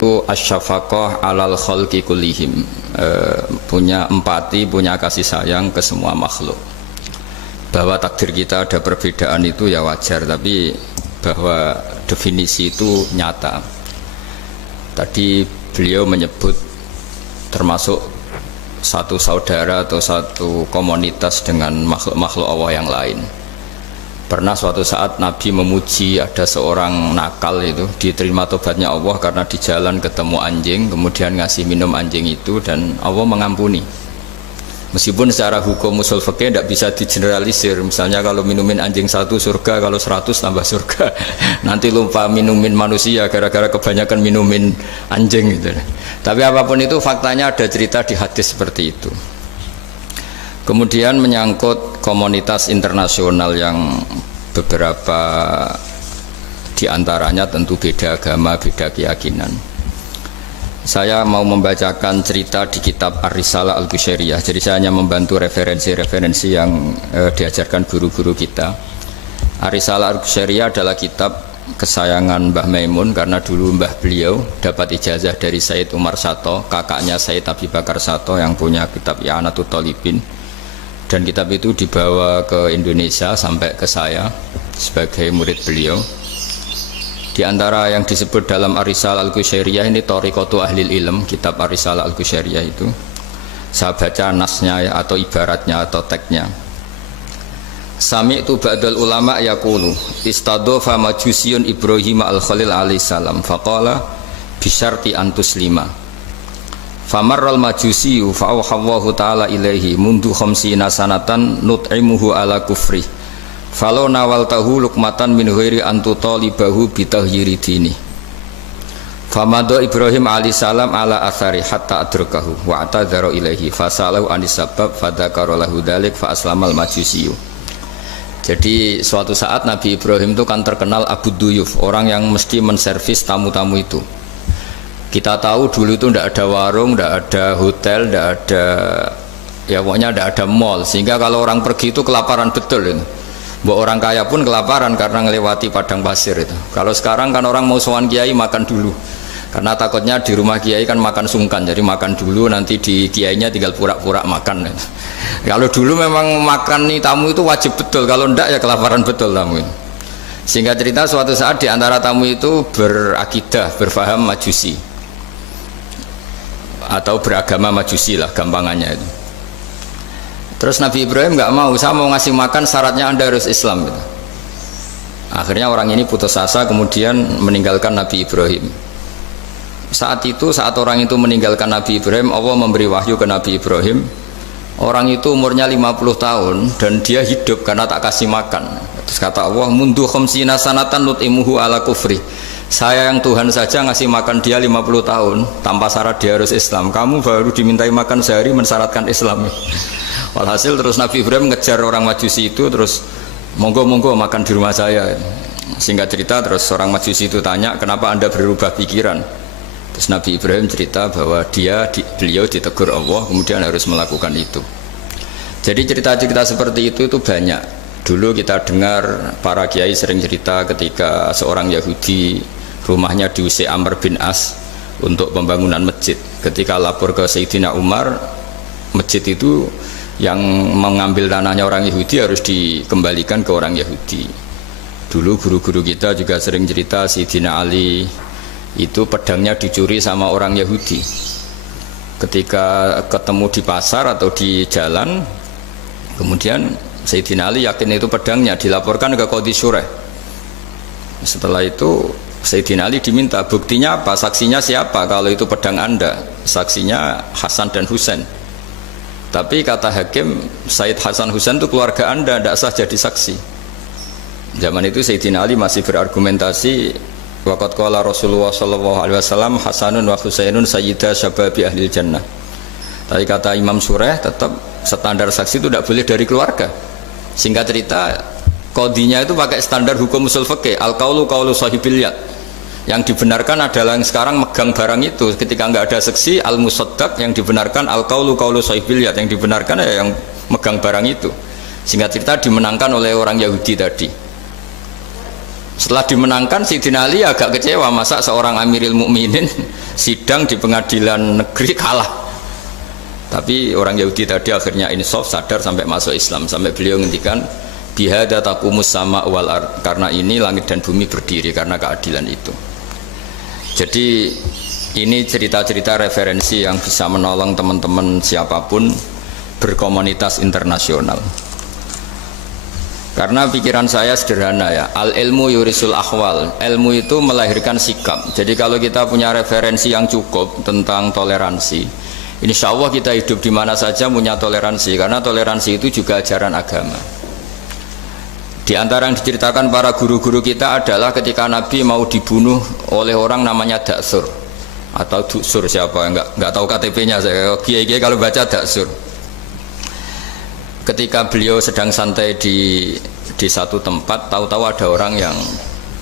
Itu asyafaqah alal khalqi kullihim, punya empati, punya kasih sayang ke semua makhluk. Bahwa takdir kita ada perbedaan itu ya wajar, tapi bahwa definisi itu nyata. Tadi beliau menyebut termasuk satu saudara atau satu komunitas dengan makhluk-makhluk Allah yang lain. Pernah suatu saat Nabi memuji ada seorang nakal itu diterima tobatnya Allah karena di jalan ketemu anjing, kemudian ngasih minum anjing itu dan Allah mengampuni. Meskipun secara hukum usul fikih tidak bisa digeneralisir, misalnya kalau minumin anjing satu surga, kalau 100 tambah surga. Nanti lupa minumin manusia gara-gara kebanyakan minumin anjing gitu. Tapi apapun itu faktanya ada cerita di hadis seperti itu. Kemudian menyangkut komunitas internasional yang beberapa diantaranya tentu beda agama, beda keyakinan. Saya mau membacakan cerita di kitab Ar-Risalah Al-Qushairiyah. Jadi saya hanya membantu referensi-referensi yang diajarkan guru-guru kita. Ar-Risalah Al-Qushairiyah adalah kitab kesayangan Mbah Maimun karena dulu mbah beliau dapat ijazah dari Sayyid Umar Sato, kakaknya Sayyid Abi Bakar Sato yang punya kitab I'anatul Thalibin. Dan kitab itu dibawa ke Indonesia sampai ke saya sebagai murid beliau. Di antara yang disebut dalam Ar-Risalah Al-Qushairiyah ini Thariqatu Ahlil Ilm, kitab Ar-Risalah Al-Qushairiyah itu. Saya baca nasnya ya, atau ibaratnya atau teksnya. Sami'tu ba'dal ulama yaqulu istadhafa majusiyun Ibrahim al-Khalil alaihi salam faqala bisyarti antuslima. Famarral majusiyu fa'awhallahu ta'ala ilaihi mundu khamsina sanatan nut'imuhu ala kufri falau nawaltahu lukmatan min ghairi antutalibahu bitahyiri dini famado Ibrahim alaihissalam ala athari hatta adrakahu wa atadhara ilaihi fasalahu anisabab fadhakara lahu dhalik fa aslamal majusiyu. Jadi suatu saat Nabi Ibrahim itu kan terkenal Abu Duyuf, orang yang mesti menservis tamu-tamu itu. Kita tahu dulu itu tidak ada warung, tidak ada hotel, tidak ada, ya pokoknya tidak ada mall, sehingga kalau orang pergi itu kelaparan betul itu. Mbak orang kaya pun kelaparan karena melewati padang pasir itu. Kalau sekarang kan orang mau sowan kiai makan dulu, karena takutnya di rumah kiai kan makan sungkan, jadi makan dulu nanti di kiainya tinggal pura-pura makan. Kalau dulu memang makan nih tamu itu wajib betul, kalau tidak ya kelaparan betul tamu itu. Sehingga cerita suatu saat di antara tamu itu berakidah, berfaham majusi atau beragama majusi lah gampangannya itu. Terus Nabi Ibrahim nggak mau, saya mau ngasih makan syaratnya Anda harus Islam gitu. Akhirnya orang ini putus asa kemudian meninggalkan Nabi Ibrahim. Saat orang itu meninggalkan Nabi Ibrahim, Allah memberi wahyu ke Nabi Ibrahim. Orang itu umurnya 50 tahun dan dia hidup karena tak kasih makan. Terus kata Allah, mundu khamsina sanatan nut'imuhu ala kufri. Saya yang Tuhan saja ngasih makan dia 50 tahun tanpa syarat dia harus Islam. Kamu baru dimintai makan sehari mensyaratkan Islam. Walhasil terus Nabi Ibrahim ngejar orang majusi itu, terus monggo-monggo makan di rumah saya. Singkat cerita terus orang majusi itu tanya, kenapa Anda berubah pikiran? Terus Nabi Ibrahim cerita bahwa beliau ditegur Allah kemudian harus melakukan itu. Jadi cerita-cerita seperti itu banyak. Dulu kita dengar para kiai sering cerita ketika seorang Yahudi rumahnya diusir Amr bin As untuk pembangunan masjid. Ketika lapor ke Sayyidina Umar, masjid itu yang mengambil tanahnya orang Yahudi harus dikembalikan ke orang Yahudi. Dulu guru-guru kita juga sering cerita Sayyidina Ali itu pedangnya dicuri sama orang Yahudi. Ketika ketemu di pasar atau di jalan, kemudian Sayyidina Ali yakin itu pedangnya, dilaporkan ke Qadhi Syurah. Setelah itu Sayyidina Ali diminta, buktinya apa, saksinya siapa kalau itu pedang Anda? Saksinya Hasan dan Husain. Tapi kata hakim, Sayyid Hasan Husain itu keluarga Anda, tidak sah jadi saksi. Zaman itu Sayyidina Ali masih berargumentasi, waqad qala Rasulullah sallallahu alaihi wasallam Hasanun wa Husainun sayyida syababi ahlil jannah. Tapi kata Imam Surah, tetap standar saksi itu tidak boleh dari keluarga. Singkat cerita, qadhinya itu pakai standar hukum usul fikih, al-qaulu qaulu sahibil yad. Yang dibenarkan adalah yang sekarang megang barang itu. Ketika nggak ada saksi, al-musaddaq, yang dibenarkan al-qaulu qaulu sahibil yad, yang dibenarkan ya yang megang barang itu. Singkat cerita dimenangkan oleh orang Yahudi tadi. Setelah dimenangkan, Sayyidina Ali agak kecewa, masa seorang Amirul Mukminin sidang di pengadilan negeri kalah. Tapi orang Yahudi tadi akhirnya insaf, sadar sampai masuk Islam, sampai beliau ngendikan bihada taqumus sama wal ard, karena ini langit dan bumi berdiri karena keadilan itu. Jadi ini cerita-cerita referensi yang bisa menolong teman-teman siapapun berkomunitas internasional. Karena pikiran saya sederhana ya, al ilmu yurisul ahwal, ilmu itu melahirkan sikap. Jadi kalau kita punya referensi yang cukup tentang toleransi, insya Allah kita hidup di mana saja punya toleransi, karena toleransi itu juga ajaran agama. Di antara yang diceritakan para guru-guru kita adalah ketika Nabi mau dibunuh oleh orang namanya Daksur atau Duksur, siapa nggak tahu KTP-nya saya. Kiai-kiai kalau baca Daksur. Ketika beliau sedang santai di satu tempat, tahu-tahu ada orang yang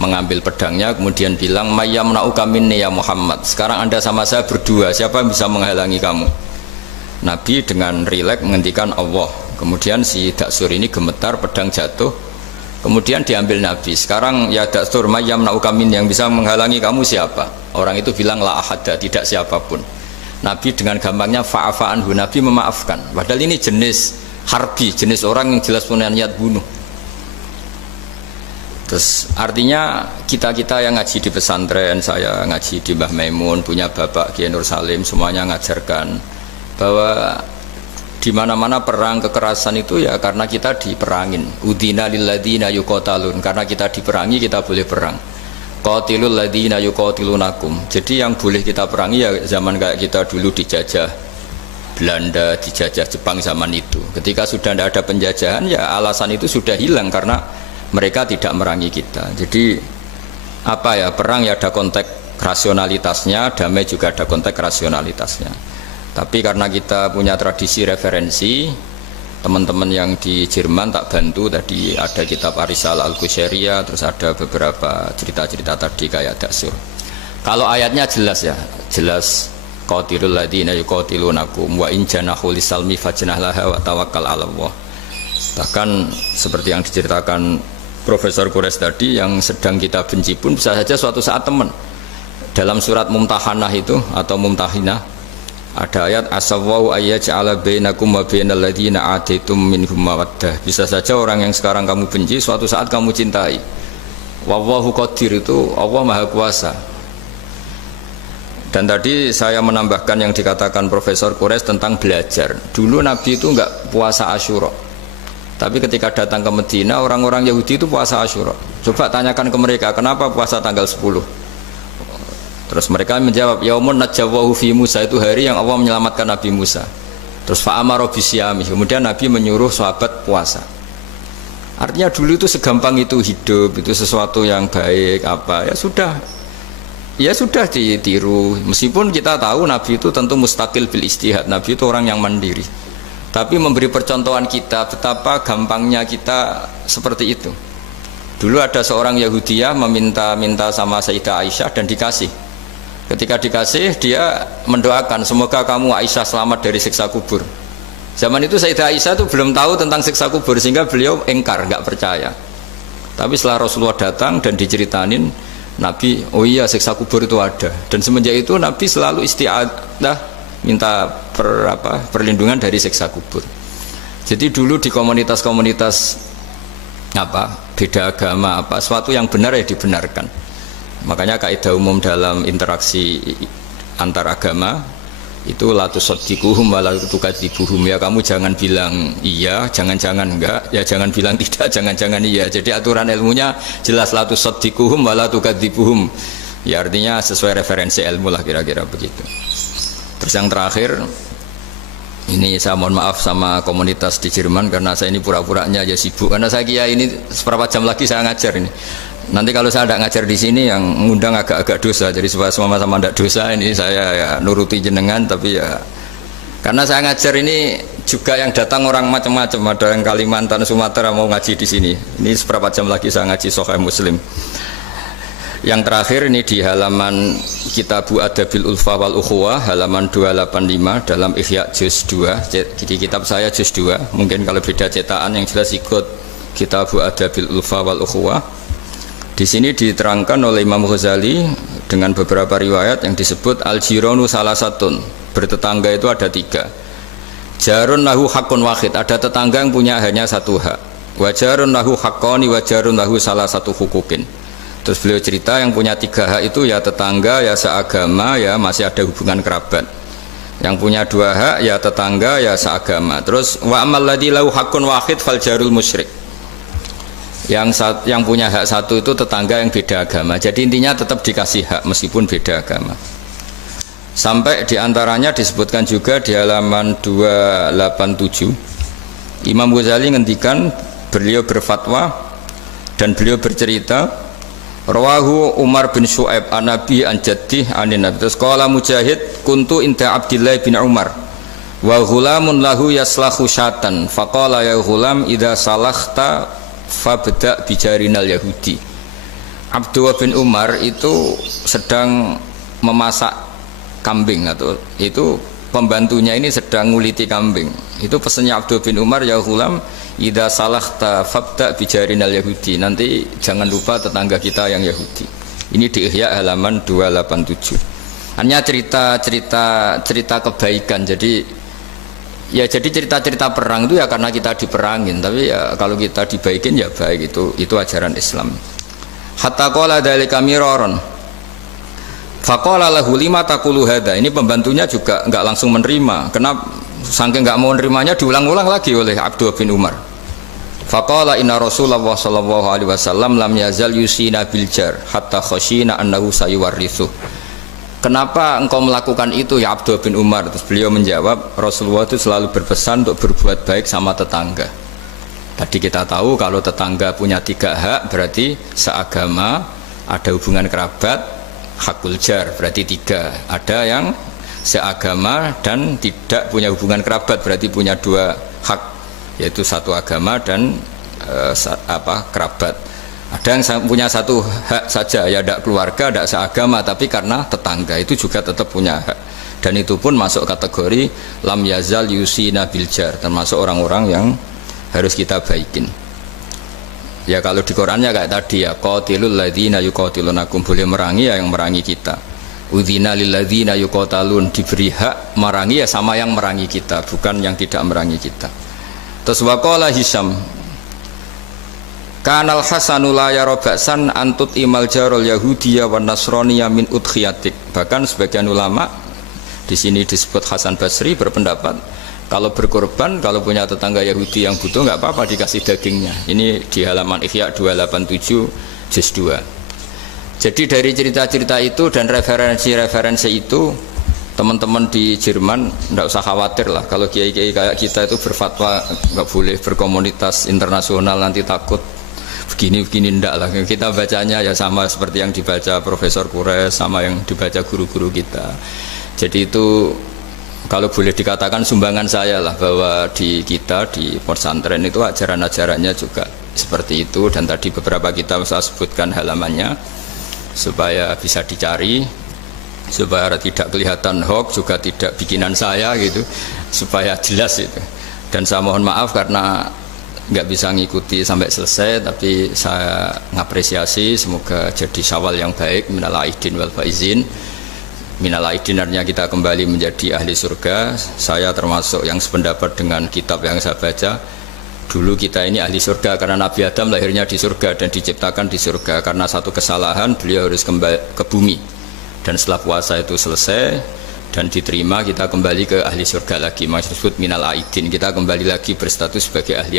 mengambil pedangnya kemudian bilang mayyamna'uka minni ya Muhammad, sekarang anda sama saya berdua, siapa yang bisa menghalangi kamu? Nabi dengan rileks menghentikan Allah. Kemudian si Daksur ini gemetar, pedang jatuh, kemudian diambil Nabi. Sekarang ya Daksur, mayyamna'uka minni, yang bisa menghalangi kamu siapa? Orang itu bilang la ahada, tidak siapapun. Nabi dengan gampangnya fa'afa anhu, Nabi memaafkan. Padahal ini jenis harbi, jenis orang yang jelas punya niat bunuh. Terus artinya kita-kita yang ngaji di pesantren, saya ngaji di Mbah Maimun, punya Bapak Kiai Nur Salim, semuanya ngajarkan bahwa di mana-mana perang kekerasan itu ya karena kita diperangin. Udina lilladzina yuqatalun, karena kita diperangi kita boleh perang. Qatilul ladzina yuqatilunakum. Jadi yang boleh kita perangi ya zaman kayak kita dulu dijajah Belanda, dijajah Jepang zaman itu. Ketika sudah tidak ada penjajahan, ya alasan itu sudah hilang karena mereka tidak merangi kita. Jadi apa ya, perang ya ada konteks rasionalitasnya, damai juga ada konteks rasionalitasnya. Tapi karena kita punya tradisi referensi, teman-teman yang di Jerman tak bantu, tadi ada kitab Arisal Al-Qushairiyah, terus ada beberapa cerita-cerita tadi kayak Daksur. Kalau ayatnya jelas ya, jelas qatilul ladzina yuqatilunakum wa in janahu lisalmi fajnah laha wa tawakkal 'ala Allah. Bahkan seperti yang diceritakan Profesor Quraisy tadi, yang sedang kita benci pun bisa saja suatu saat teman. Dalam surat Mumtahanah itu atau Mumtahinah ada ayat asawwau ayyaj'ala bainakum wa bainal ladzina ataitum minhum mawaddah. Bisa saja orang yang sekarang kamu benci suatu saat kamu cintai. Wallahu qadir, itu Allah Maha Kuasa. Dan tadi saya menambahkan yang dikatakan Profesor Quraisy tentang belajar. Dulu Nabi itu enggak puasa Asyura, tapi ketika datang ke Medina, orang-orang Yahudi itu puasa Asyura. Coba tanyakan ke mereka, kenapa puasa tanggal 10? Terus mereka menjawab, yaumun najjawahu fi Musa, itu hari yang Allah menyelamatkan Nabi Musa. Terus fa'amara bisyami, kemudian Nabi menyuruh sahabat puasa. Artinya dulu itu segampang itu hidup, itu sesuatu yang baik apa, ya sudah ditiru. Meskipun kita tahu Nabi itu tentu mustaqil bil istihad, Nabi itu orang yang mandiri, tapi memberi percontohan kita betapa gampangnya kita seperti itu. Dulu ada seorang Yahudiyah meminta sama Sayyidah Aisyah dan dikasih. Ketika dikasih, dia mendoakan semoga kamu Aisyah selamat dari siksa kubur. Zaman itu Sayyidah Aisyah itu belum tahu tentang siksa kubur, sehingga beliau engkar, nggak percaya. Tapi setelah Rasulullah datang dan diceritanin Nabi, oh iya siksa kubur itu ada. Dan semenjak itu Nabi selalu isti'adah, minta perlindungan dari siksa kubur. Jadi dulu di komunitas-komunitas beda agama sesuatu yang benar ya dibenarkan. Makanya kaidah umum dalam interaksi antar agama itu la tusaddiquhum wa la tukadzibuhum, ya kamu jangan bilang iya, jangan-jangan enggak, ya jangan bilang tidak, jangan-jangan iya. Jadi aturan ilmunya jelas la tusaddiquhum wa la tukadzibuhum. Ya artinya sesuai referensi ilmu lah, kira-kira begitu. Terus yang terakhir, ini saya mohon maaf sama komunitas di Jerman karena saya ini pura-puranya aja sibuk, karena saya kira ini seberapa jam lagi saya ngajar ini. Nanti kalau saya tidak ngajar di sini yang ngundang agak-agak dosa, jadi supaya sama-sama tidak dosa ini saya ya nuruti jenengan. Tapi ya karena saya ngajar ini juga yang datang orang macam-macam, ada yang Kalimantan, Sumatera mau ngaji di sini. Ini seberapa jam lagi saya ngaji Sahih Muslim. Yang terakhir ini di halaman Kitabu Adabil Ulfa wal Ukhuwah halaman 285 dalam Ihya juz 2. Jadi kitab saya juz 2, mungkin kalau beda cetakan yang jelas ikut Kitabu Adabil Ulfa wal Ukhuwah. Di sini diterangkan oleh Imam Ghazali dengan beberapa riwayat yang disebut al-jiranu salasatun, bertetangga itu ada 3. Jarun lahu hakun wahid, ada tetangga yang punya hanya 1 hak. Wa jarun lahu haqqani wa jarun lahu salah satu hukukin. Terus beliau cerita yang punya 3 hak itu ya tetangga, ya seagama, ya masih ada hubungan kerabat. Yang punya 2 hak ya tetangga, ya seagama. Terus wa amal ladzi lahu hakun wahid fal jarul musyrik. Yang punya hak 1 itu tetangga yang beda agama. Jadi intinya tetap dikasih hak meskipun beda agama. Sampai diantaranya disebutkan juga di halaman 287, Imam Ghazali ngendikan, beliau berfatwa dan beliau bercerita, rawahu Umar bin Syu'aib an Nabi an Jaddih anin Nabi. Terus qala Mujahid kuntu inda Abdillah bin Umar wa ghulamun lahu yaslahu syatan faqala ya ghulam idza salakhta fabda bijarinal Yahudi. Abdullah bin Umar itu sedang memasak kambing, atau itu pembantunya ini sedang nguliti kambing. Itu pesannya Abdullah bin Umar, ya ghulam idza salakhta fabda bijarinal Yahudi, nanti jangan lupa tetangga kita yang Yahudi. Ini di Ihya halaman 287. Hanya cerita kebaikan. Jadi cerita-cerita perang itu ya karena kita diperangin, tapi ya kalau kita dibaikin ya baik, itu ajaran Islam. Hatta qala dzalika miraron. Faqala lahu lima taqulu hadza. Ini pembantunya juga enggak langsung menerima. Kenapa saking enggak mau nerimanya diulang-ulang lagi oleh Abdullah bin Umar. Faqala inna Rasulullah sallallahu alaihi wasallam lam yazal yusina bil jar hatta khashina annahu sayuwarithu. Kenapa engkau melakukan itu ya Abdullah bin Umar? Terus beliau menjawab, Rasulullah itu selalu berpesan untuk berbuat baik sama tetangga. Tadi kita tahu kalau tetangga punya 3 hak, berarti seagama, ada hubungan kerabat, hakul jar, berarti 3. Ada yang seagama dan tidak punya hubungan kerabat, berarti punya 2 hak, yaitu 1 agama dan kerabat. Ada yang punya 1 hak saja, ya tidak keluarga, tidak seagama, tapi karena tetangga itu juga tetap punya hak. Dan itu pun masuk kategori lam yazal yusina bil jar, termasuk orang-orang yang harus kita baikin. Ya kalau di Qurannya kayak tadi ya, qatilul ladzina yuqatilunakum, boleh merangi ya yang merangi kita. Udzina lil ladzina yuqatalun, diberi hak merangi ya sama yang merangi kita, bukan yang tidak merangi kita. Terus waqala Hisam, kanal Hasanu la yara ba'san antut imal jarul Yahudiyya wan Nasraniyya min udkhiyatik. Bahkan sebagian ulama di sini disebut Hasan Basri berpendapat kalau berkorban, kalau punya tetangga Yahudi yang butuh nggak apa-apa dikasih dagingnya. Ini di halaman Ihya 287 juz 2. Jadi dari cerita-cerita itu dan referensi-referensi itu, teman-teman di Jerman tidak usah khawatir lah kalau kiai-kiai kayak kita itu berfatwa nggak boleh berkomunitas internasional nanti takut begini ndak lah. Kita bacanya ya sama seperti yang dibaca Profesor Kures, sama yang dibaca guru-guru kita. Jadi itu kalau boleh dikatakan sumbangan saya lah, bahwa di kita di pesantren itu ajaran-ajarannya juga seperti itu. Dan tadi beberapa kita saya sebutkan halamannya supaya bisa dicari, supaya tidak kelihatan hoax, juga tidak bikinan saya gitu, supaya jelas itu. Dan saya mohon maaf karena nggak bisa ngikuti sampai selesai, tapi saya ngapresiasi, semoga jadi syawal yang baik. Minal aidin wal faizin. Minal aidin artinya kita kembali menjadi ahli surga. Saya termasuk yang sependapat dengan kitab yang saya baca. Dulu kita ini ahli surga karena Nabi Adam lahirnya di surga dan diciptakan di surga. Karena satu kesalahan beliau harus kembali ke bumi. Dan setelah puasa itu selesai dan diterima, kita kembali ke ahli surga lagi, maksud minal aidin, kita kembali lagi berstatus sebagai ahli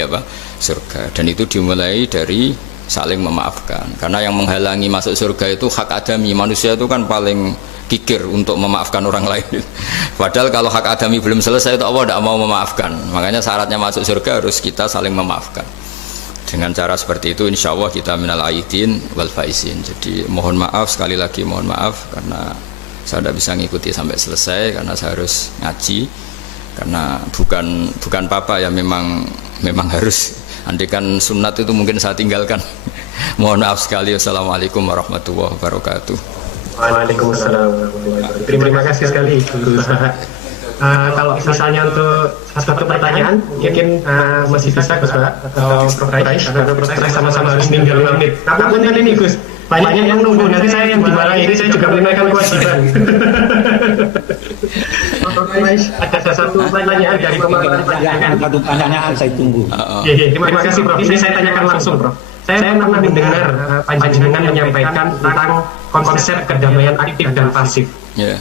surga. Dan itu dimulai dari saling memaafkan, karena yang menghalangi masuk surga itu hak adami. Manusia itu kan paling kikir untuk memaafkan orang lain. Padahal kalau hak adami belum selesai itu Allah tidak mau memaafkan. Makanya syaratnya masuk surga harus kita saling memaafkan. Dengan cara seperti itu insya Allah kita minal aidin wal faizin. Jadi mohon maaf, sekali lagi mohon maaf karena saya tidak bisa ngikuti sampai selesai karena saya harus ngaji, karena bukan apa ya, memang harus. Andaikan sunat itu mungkin saya tinggalkan. Mohon maaf sekali. Wassalamualaikum warahmatullahi wabarakatuh. Waalaikumsalam. Terima kasih sekali Guru Ustaz. Kalau misalnya untuk satu pertanyaan, mungkin masih bisa Gus Pak atau Prof Rais, atau Prof Rais sama-sama harus tinggal 5 menit. Namun kan ini Gus, banyak yang nunggu, nanti saya yang dimarahi, ini saya juga menunaikan kewajiban. Prof Rais, ada satu pertanyaan dari pemerintah. Satu pertanyaan saya tunggu. Terima kasih Prof. Ini saya tanyakan langsung Prof. Saya pernah mendengar panjenengan menyampaikan tentang konsep kedamaian aktif dan pasif.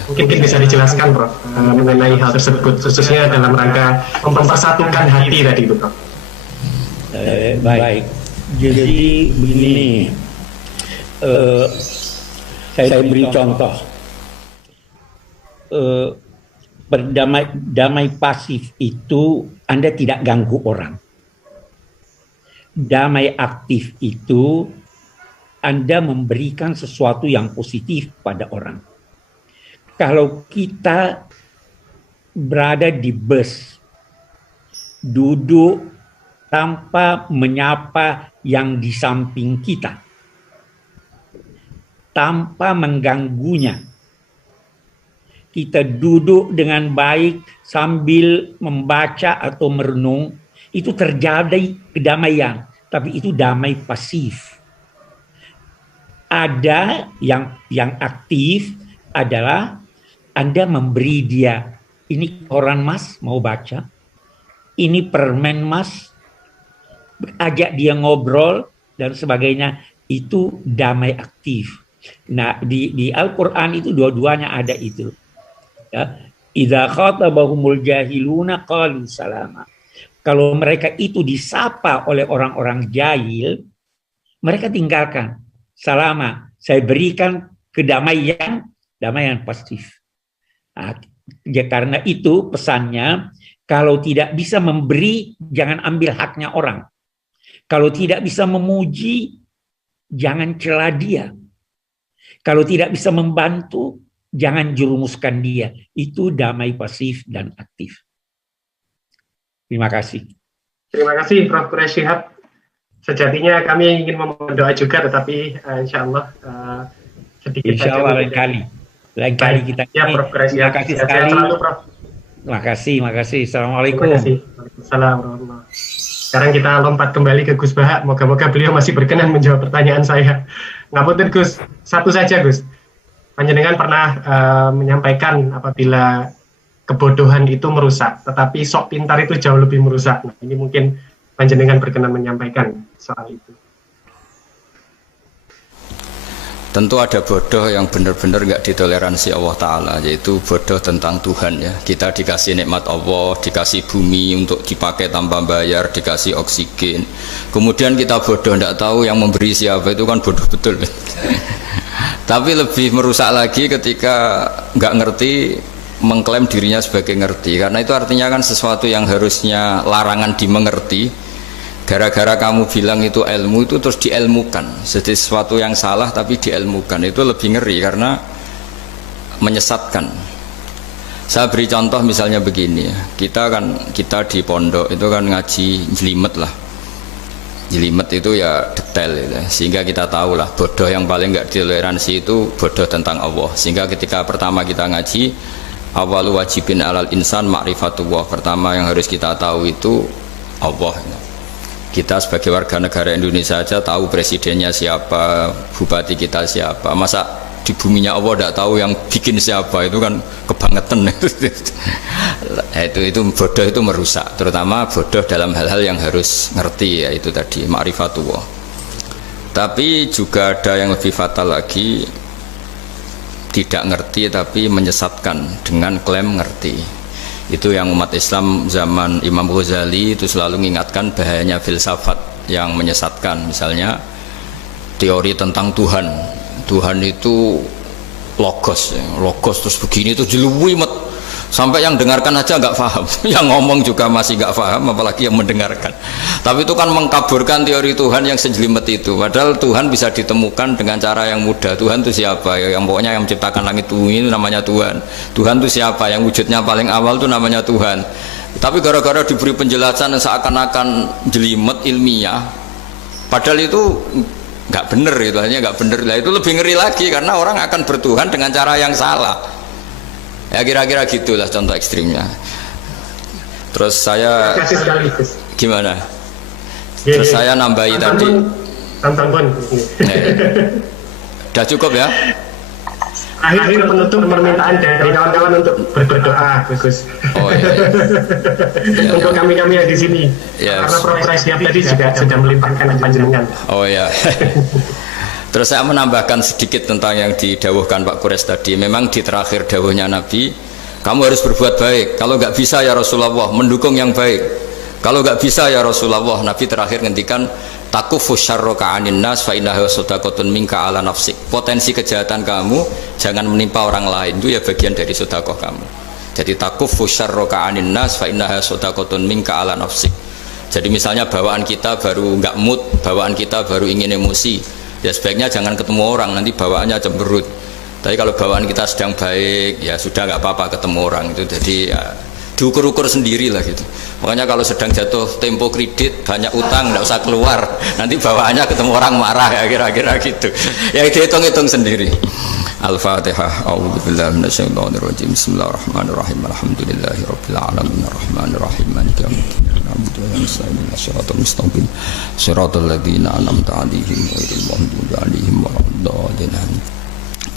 Mungkin bisa dijelaskan Prof mengenai hal tersebut, khususnya dalam rangka mempersatukan hati tadi itu Prof. Baik, jadi begini, saya beri contoh. Damai pasif itu Anda tidak ganggu orang. Damai aktif itu Anda memberikan sesuatu yang positif pada orang. Kalau kita berada di bus, duduk tanpa menyapa yang di samping kita, tanpa mengganggunya, kita duduk dengan baik sambil membaca atau merenung, itu terjadi kedamaian, tapi itu damai pasif. Ada yang aktif adalah Anda memberi dia, ini koran Mas mau baca, ini permen Mas, ajak dia ngobrol dan sebagainya, itu damai aktif. Nah, di Al-Qur'an itu dua-duanya ada itu. Ya, idza khatabahumul jahiluna qalu salama. Kalau mereka itu disapa oleh orang-orang jahil, mereka tinggalkan. Salama, saya berikan kedamaian, damaian pasif. Nah, ya karena itu pesannya, kalau tidak bisa memberi, jangan ambil haknya orang. Kalau tidak bisa memuji, jangan cela dia. Kalau tidak bisa membantu, jangan jerumuskan dia. Itu damai pasif dan aktif. Terima kasih. Terima kasih Prof. Quraish Shihab. Sejatinya kami ingin memohon doa juga, tetapi insya Allah sedikit insya Allah lain kali kita. Ya, Prof. Quraish Shihab. Terima kasih sekali. Selalu, Prof. Terima kasih. Assalamualaikum. Terima kasih. Assalamualaikum. Sekarang kita lompat kembali ke Gus Baha. Moga-moga beliau masih berkenan menjawab pertanyaan saya. Ngapunten Gus, satu saja Gus. Panjenengan pernah menyampaikan apabila kebodohan itu merusak, tetapi sok pintar itu jauh lebih merusak. Nah, ini mungkin panjenengan berkenan menyampaikan soal itu. Tentu ada bodoh yang benar-benar nggak ditoleransi Allah Ta'ala, yaitu bodoh tentang Tuhan ya. Kita dikasih nikmat Allah, dikasih bumi untuk dipakai tanpa bayar, dikasih oksigen. Kemudian kita bodoh, nggak tahu yang memberi siapa, itu kan bodoh betul. Tapi lebih merusak lagi ketika nggak ngerti, mengklaim dirinya sebagai ngerti, karena itu artinya kan sesuatu yang harusnya larangan dimengerti, gara-gara kamu bilang itu ilmu, itu terus diilmukan, jadi sesuatu yang salah tapi diilmukan, itu lebih ngeri karena menyesatkan. Saya beri contoh misalnya begini, kita di pondok itu kan ngaji jelimet lah, jelimet itu ya detail gitu. Sehingga kita tahu lah bodoh yang paling nggak ditoleransi itu bodoh tentang Allah. Sehingga ketika pertama kita ngaji, awalu wajibin alal insan ma'rifatullah, pertama yang harus kita tahu itu Allah. Kita sebagai warga negara Indonesia saja tahu presidennya siapa, bupati kita siapa, masa di buminya Allah tidak tahu yang bikin siapa, itu kan kebangetan. itu bodoh, itu merusak, terutama bodoh dalam hal-hal yang harus ngerti, yaitu tadi ma'rifatullah. Tapi juga ada yang lebih fatal lagi, tidak ngerti tapi menyesatkan dengan klaim ngerti. Itu yang umat Islam zaman Imam Ghazali itu selalu mengingatkan bahayanya filsafat yang menyesatkan. Misalnya teori tentang Tuhan, Tuhan itu logos terus begini, itu jeluwimet sampai yang dengarkan aja nggak paham, yang ngomong juga masih nggak paham, apalagi yang mendengarkan. Tapi itu kan mengkaburkan teori Tuhan yang sejelimet itu. Padahal Tuhan bisa ditemukan dengan cara yang mudah. Tuhan itu siapa? Yang pokoknya yang menciptakan langit bumi itu namanya Tuhan. Tuhan itu siapa? Yang wujudnya paling awal itu namanya Tuhan. Tapi gara-gara diberi penjelasan seakan-akan jelimet ilmiah, padahal itu nggak bener, itu hanya nggak bener. Lah itu lebih ngeri lagi karena orang akan bertuhan dengan cara yang salah. Ya kira-kira gitulah contoh ekstrimnya. Terus saya Kasih sekali Gus. gimana? Iya, Terus iya. saya nambahi Tonton tadi. pun, tonton pun. Udah cukup ya? Akhir penutup permintaan dari kawan-kawan untuk berdoa, Gus. Oh iya. Iya. Untuk kami-kami yang di sini. Ya. Karena Profesor Siap tadi juga sudah melimpahkan panjenengan. Oh ya. Terus saya menambahkan sedikit tentang yang didawuhkan Pak Kures tadi. Memang di terakhir dawuhnya Nabi, kamu harus berbuat baik. Kalau nggak bisa ya Rasulullah, mendukung yang baik. Kalau nggak bisa ya Rasulullah, Nabi terakhir ngendikan takufu syarroka anin nas fa innahu sadaqatun minka ala nafsik. Potensi kejahatan kamu jangan menimpa orang lain, itu ya bagian dari sedekah kamu. Jadi takufu syarroka anin nas fa innahu sadaqatun minka ala nafsik. Jadi misalnya bawaan kita baru nggak mood, bawaan kita baru ingin emosi, ya sebaiknya jangan ketemu orang, nanti bawaannya cemberut. Tapi kalau bawaan kita sedang baik, ya sudah nggak apa-apa ketemu orang itu. Jadi ya, diukur-ukur sendiri lah gitu. Makanya kalau sedang jatuh tempo kredit, banyak utang, nggak usah keluar, nanti bawaannya ketemu orang marah ya kira-kira gitu. Ya dihitung-hitung sendiri. Al-Fatihah. A'udzubillahi minasyaitonirrajim. Bismillahirrahmanirrahim. Alhamdulillahirabbil alamin arrahmanir rahim maliki yaumiddin. Na'budu wa nasta'inu ihdinas siratal mustaqim. Siratal ladzina an'amta 'alaihim ghairil maghdubi 'alaihim waladdallin.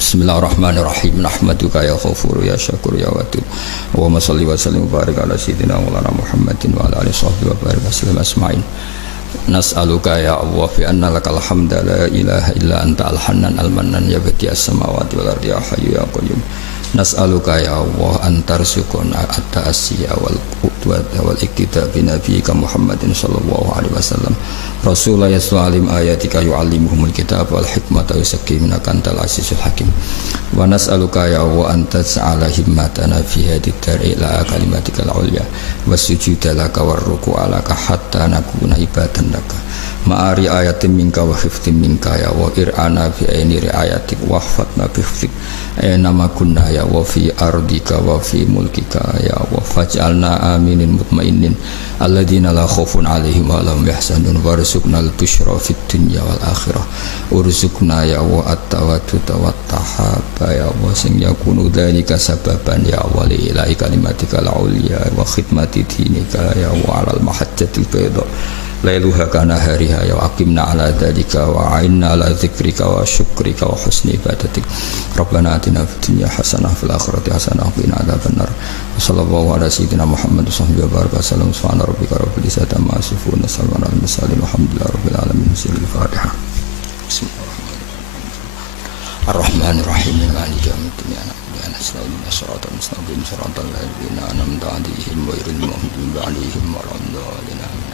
Bismillahirrahmanirrahim. Nahmaduka ya Ghafur ya Syakur ya Wadud. Allahumma shalli wa sallim wa barik ala sayyidina Maulana Muhammadin wa ala alihi wa barik wasallam asma'in. Nas'aluka ya Allah bi anna lakal hamda la ilaha illa anta al-hannan al-mannan ya badi'as samawati wal ardi ya hayyu ya qayyum. Nas'aluka ya Allah antarsukuna at-ta'asiyya wal qudwata wal iktida bi nabiyyika Muhammadin sallallahu alaihi wasallam. Rasulullah yas'alim ayatika yu'allimuhumul kitab wal hikmata yusakkihim kantal azizul hakim. Wa nas'aluka ya Allah antas'ala himmatana fi hadhihi dar ila kalimatikal ulya wasujuda laka warruku'a laka hatta nakuna ibadan laka ma'ari ayatin minka wa hifdin minka ya wa ir'ana fi aini riayatik wa hfatna bi hifdik nama kunna ya wa fi ardika wa fi mulkika ya wa faj'alna aminin mutmainin alladina la khawfun alaihim wa lahum yahzanun warzuqna al-busyra fid dunya wal akhirah urzuqna ya wa at-tawadduda wat tahaba ya wa sing yakunu dzalika sababan ya wa li ilahi kalimatika al-ulya wa khidmati dinika ya wa alal mahajjatil bayda lailuha kana hariha ya aqimna ala dzalika wa a'inna ala dzikrika wa syukrika wa husni ibadatik rabbana atina fid dunya hasanah fil akhirati hasanah wa qina adzabannar sallallahu ala sayyidina Muhammad wa baraka sallam subhana rabbika rabbil izzati amma yasifun salamun alal mursalin walhamdulillahi rabbil alamin. Al-Fatihah. Ar-Rahmanir-Rahim maliki yaumiddin nasta'inu siratal mustaqim siratal ladzina an'amta 'alaihim ghairil maghdubi 'alaihim waladdallin.